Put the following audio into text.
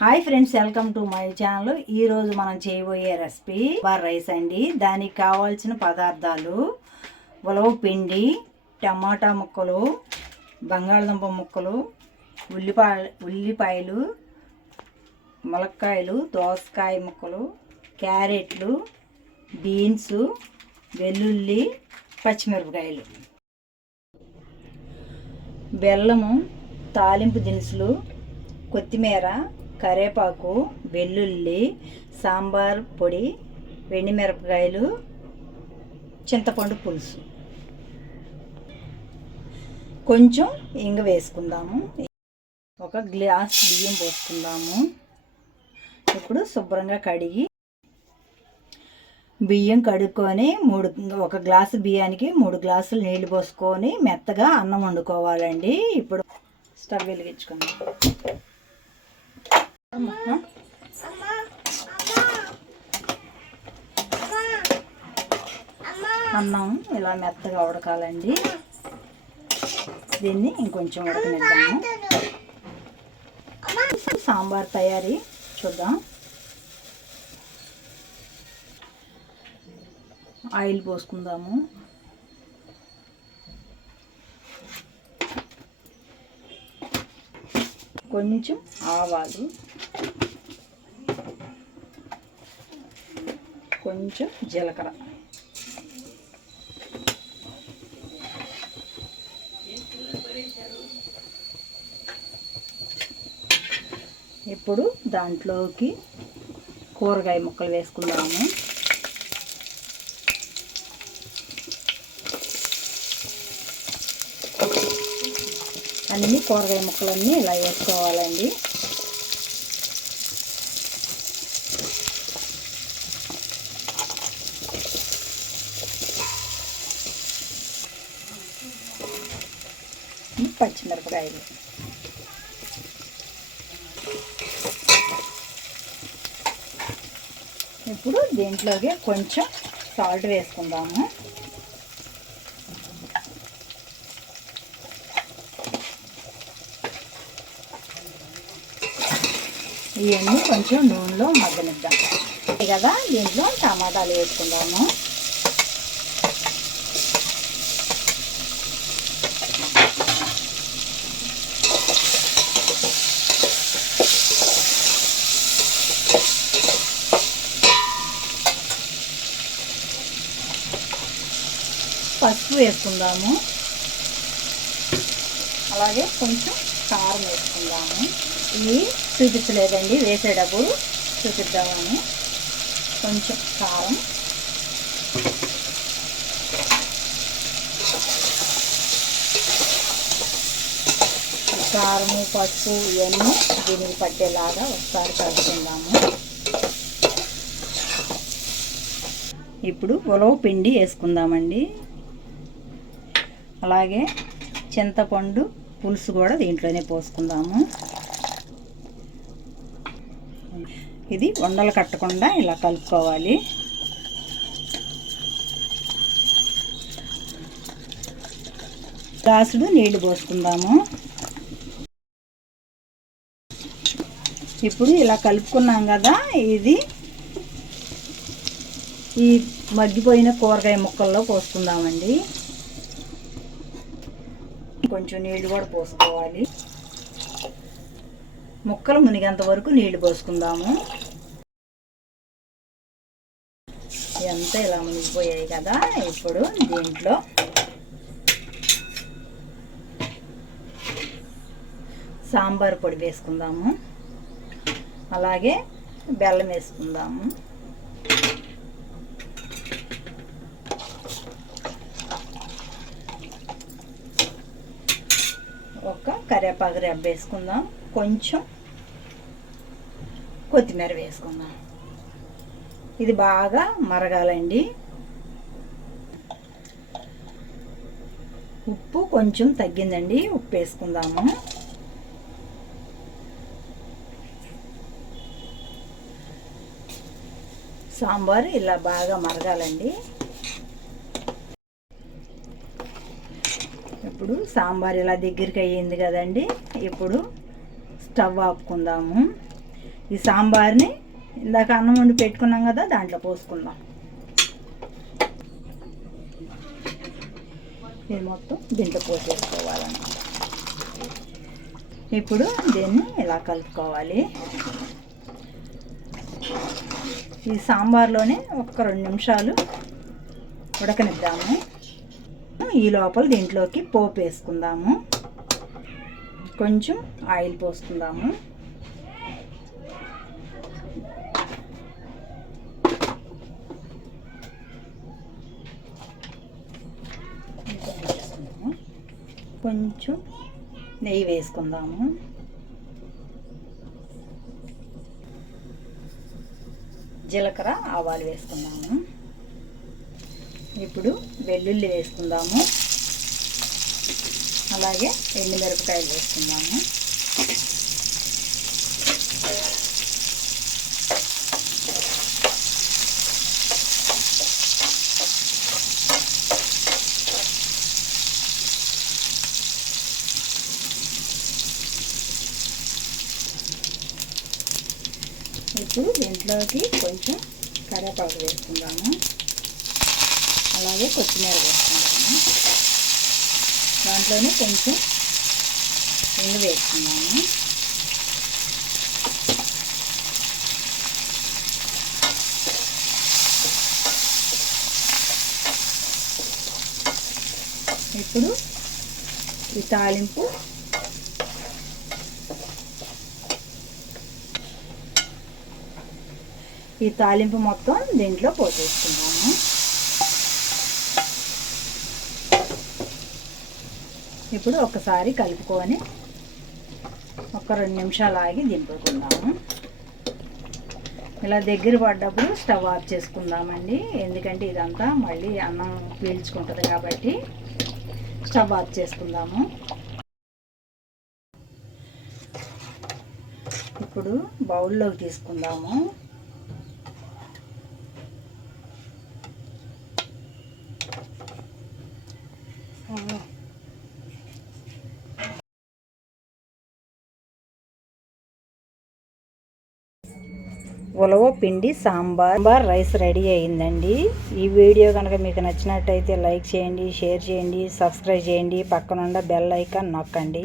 Hi friends, welcome to my channel. ఈరోజు మనం చేయబోయే రెసిపీ రైస్ అండి. దానికి కావాల్సిన పదార్థాలు: ఉలవ పిండి, టమాటా ముక్కలు, బంగాళదుంప ముక్కలు, ఉల్లిపాయలు, ములక్కాయలు, దోసకాయ ముక్కలు, క్యారెట్లు, బీన్స్, వెల్లుల్లి, పచ్చిమిరపకాయలు, బెల్లము, తాలింపు దినుసులు, కొత్తిమీర, కరివేపాకు, వెల్లుల్లి, సాంబార్ పొడి, ఎండుమిరపకాయలు, చింతపండు పులుసు, కొంచెం ఇంగ వేసుకుందాము. ఒక గ్లాస్ బియ్యం పోసుకుందాము. ఇప్పుడు శుభ్రంగా కడిగి బియ్యం కడుక్కొని ఒక గ్లాసు బియ్యానికి 3 గ్లాసులు నీళ్లు పోసుకొని మెత్తగా అన్నం వండుకోవాలండి. ఇప్పుడు స్టవ్ వెలిగించుకుందాం. అన్నం ఇలా మెత్తగా ఉడకాలండి. దీన్ని ఇంకొంచెం ఉడకనిద్దాము. సాంబార్ తయారీ చూద్దాం. ఆయిల్ పోసుకుందాము. కొంచెం ఆవాలు, కొంచెం జీలకర్ర, ఇప్పుడు దాంట్లోకి కూరగాయ ముక్కలు వేసుకుందాము. అన్ని కూరగాయ ముక్కలన్నీ ఇలా వేసుకోవాలండి. పచ్చిమిరపకాయలు, ఇప్పుడు దీంట్లోకి కొంచెం సాల్ట్ వేసుకుందాము. ఇవన్నీ కొంచెం నూనెలో మగ్గనిద్దాం కదా. దీంట్లో టమాటాలు వేసుకుందాము. పసుపు వేసుకుందాము. అలాగే కొంచెం కారం వేసుకుందాము. ఇవి చూపించలేదండి, వేసేటప్పుడు చూపిద్దామని. కొంచెం కారం, కారము, పసుపు ఇవన్నీ దీనికి పట్టేలాగా ఒకసారి కలుపుకుందాము. ఇప్పుడు ఉలవ పిండి వేసుకుందామండి. అలాగే చింతపండు పులుసు కూడా దీంట్లోనే పోసుకుందాము. ఇది ఉండలు కట్టకుండా ఇలా కలుపుకోవాలి. గ్లాసుడు నీళ్లు పోసుకుందాము. ఇప్పుడు ఇలా కలుపుకున్నాం కదా, ఇది ఈ మగ్గిపోయిన కూరగాయ ముక్కల్లో పోసుకుందామండి. కొంచెం నీళ్లు కూడా పోసుకోవాలి. ముక్కలు మునిగేంత వరకు నీళ్లు పోసుకుందాము. ఎంత ఇలా మునిగిపోయాయి కదా. ఇప్పుడు దీంట్లో సాంబార్ పొడి వేసుకుందాము. అలాగే బెల్లం వేసుకుందాము. ఒక కరివేపాకు రెబ్బ వేసుకుందాం. కొంచెం కొత్తిమీర వేసుకుందాం. ఇది బాగా మరగాలండి. ఉప్పు కొంచెం తగ్గిందండి, ఉప్పు వేసుకుందాము. సాంబార్ ఇలా బాగా మరగాలండి. ఇప్పుడు సాంబార్ ఇలా దగ్గరికి అయ్యింది కదండి. ఇప్పుడు స్టవ్ ఆపుకుందాము. ఈ సాంబార్ని ఇందాక అన్నం వండి పెట్టుకున్నాం కదా, దాంట్లో పోసుకుందాం. ఇది మొత్తం దీంట్లో పోసేసుకోవాలన్నమాట. ఇప్పుడు దీన్ని ఇలా కలుపుకోవాలి. ఈ సాంబార్లోనే ఒక 2 నిమిషాలు ఉడకనిద్దాము. ఈ లోపల దీంట్లోకి పోపు వేసుకుందాము. కొంచెం ఆయిల్ పోసుకుందాము. కొంచెం నెయ్యి వేసుకుందాము. జీలకర్ర ఆవాలు వేసుకుందాము. ఇప్పుడు వెల్లుల్లి వేసుకుందాము. అలాగే ఎండుమిరపకాయలు వేసుకుందాము. ఇప్పుడు దీంట్లోకి కొంచెం కరివేపాకు వేసుకుందాము. అలాగే కొత్తిమీర వేసుకుందాము. దాంట్లోనే కొంచెం ఇంగు వేసుకుందాము. ఇప్పుడు ఈ తాలింపు మొత్తం దీంట్లో పోసేసుకుందాము. ఇప్పుడు ఒకసారి కలుపుకొని ఒక 2 నిమిషాలు ఆగి దింపుకుందాము. ఇలా దగ్గర పడ్డప్పుడు స్టవ్ ఆఫ్ చేసుకుందామండి. ఎందుకంటే ఇదంతా మళ్ళీ అన్నం పీల్చుకుంటుంది కాబట్టి స్టవ్ ఆఫ్ చేసుకుందాము. ఇప్పుడు బౌల్లోకి తీసుకుందాము. ఉలవ పిండి సాంబార్ రైస్ రెడీ అయిందండి. ఈ వీడియో కనుక మీకు నచ్చినట్టయితే లైక్ చేయండి, షేర్ చేయండి, సబ్స్క్రైబ్ చేయండి, పక్కనున్న బెల్ ఐకాన్ నొక్కండి.